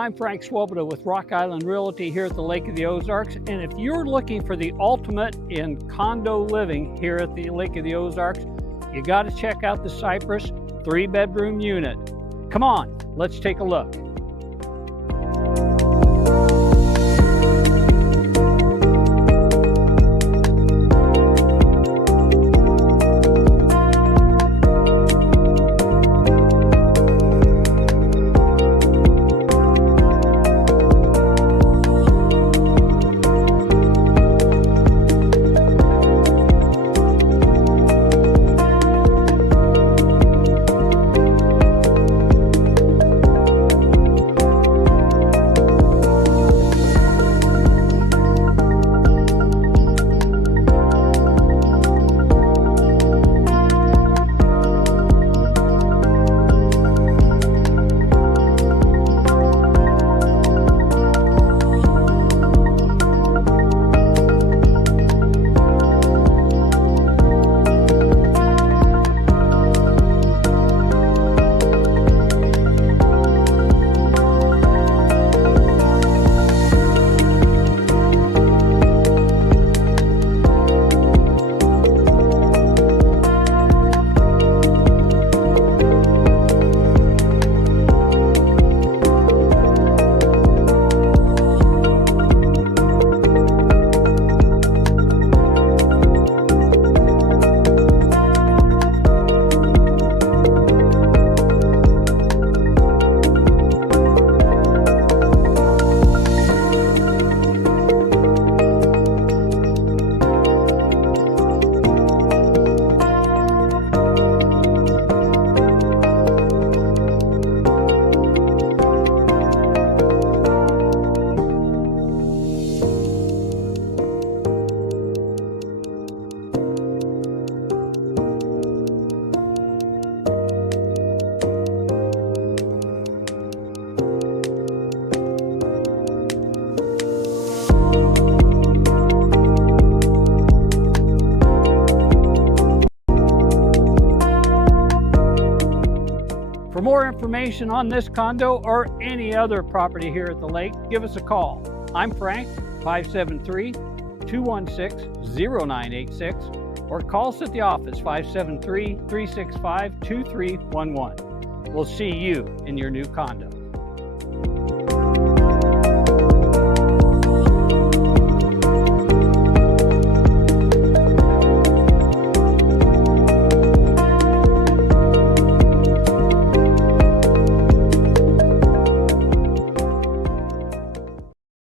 I'm Frank Swoboda with Rock Island Realty here at the Lake of the Ozarks. And if you're looking for the ultimate in condo living here at the Lake of the Ozarks, you got to check out the Cypress 3-bedroom unit. Come on, let's take a look. For more information on this condo or any other property here at the lake, give us a call. I'm Frank, 573-216-0986, or call us at the office, 573-365-2311. We'll see you in your new condo.